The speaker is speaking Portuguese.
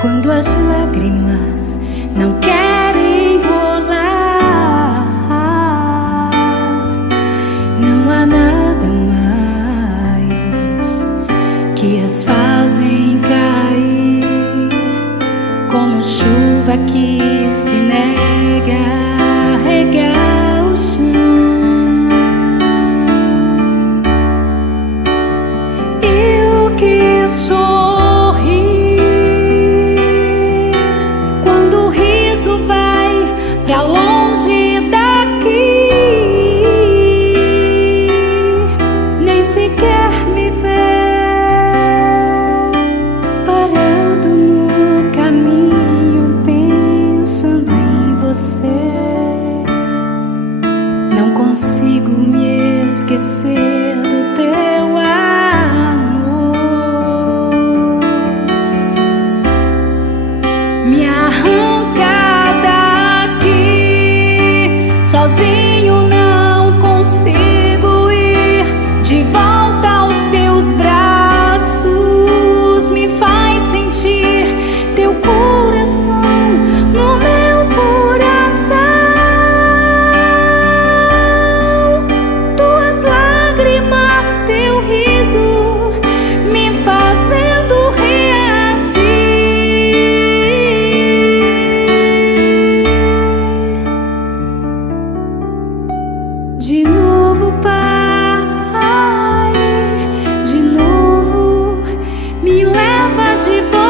Quando as lágrimas não querem rolar, não há nada mais que as fazem cair, como chuva que se nega a regar o chão. Eu quis sorrir quando o riso vai pra longe daqui, nem sequer me ver parado no caminho pensando em você. Não consigo me esquecer do teu amor. Me arranca daqui, sozinho não consigo ir de volta aos teus braços. Me faz sentir teu coração no meu coração, tuas lágrimas, teu riso me fazendo reagir. De novo, Pai, de novo, me leva de volta.